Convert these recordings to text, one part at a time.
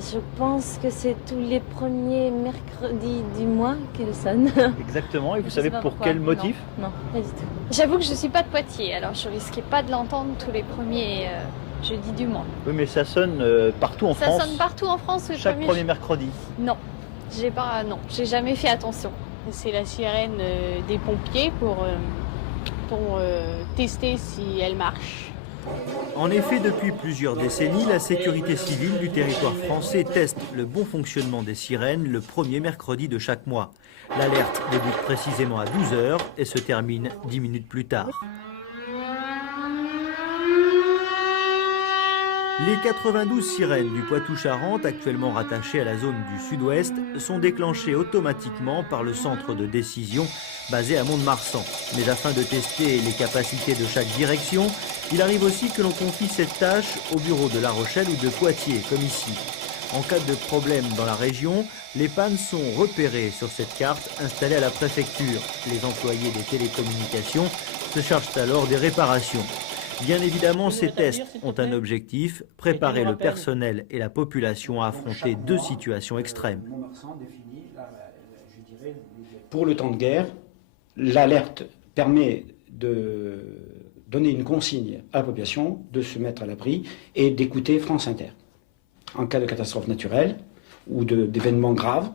Je pense que c'est tous les premiers mercredis du mois qu'elle sonne. Exactement, et vous Je savez sais pas pour pourquoi. quel motif? Non, pas du tout. J'avoue que je suis pas de Poitiers, alors je risquais pas de l'entendre tous les premiers jeudis du mois. Oui, mais ça sonne partout en Ça France. sonne partout en France le Chaque premier mercredi. Non, j'ai jamais fait attention. C'est la sirène des pompiers pour tester si elle marche. En effet, depuis plusieurs décennies, la sécurité civile du territoire français teste le bon fonctionnement des sirènes le premier mercredi de chaque mois. L'alerte débute précisément à 12 h et se termine 10 minutes plus tard. Les 92 sirènes du Poitou-Charentes, actuellement rattachées à la zone du sud-ouest, sont déclenchées automatiquement par le centre de décision basé à Mont-de-Marsan. Mais afin de tester les capacités de chaque direction, il arrive aussi que l'on confie cette tâche au bureau de La Rochelle ou de Poitiers, comme ici. En cas de problème dans la région, les pannes sont repérées sur cette carte installée à la préfecture. Les employés des télécommunications se chargent alors des réparations. Bien évidemment, ces tests ont un objectif, préparer le personnel et la population à affronter deux situations extrêmes. Pour le temps de guerre, l'alerte permet de donner une consigne à la population de se mettre à l'abri et d'écouter France Inter. En cas de catastrophe naturelle ou d'événements graves,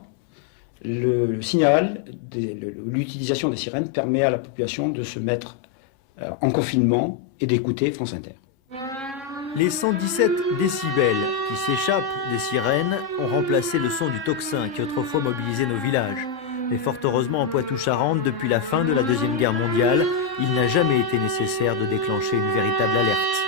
le signal, l'utilisation des sirènes permet à la population de se mettre en confinement et d'écouter France Inter. Les 117 décibels qui s'échappent des sirènes ont remplacé le son du tocsin qui autrefois mobilisait nos villages. Mais fort heureusement en Poitou-Charentes, depuis la fin de la Deuxième Guerre mondiale, il n'a jamais été nécessaire de déclencher une véritable alerte.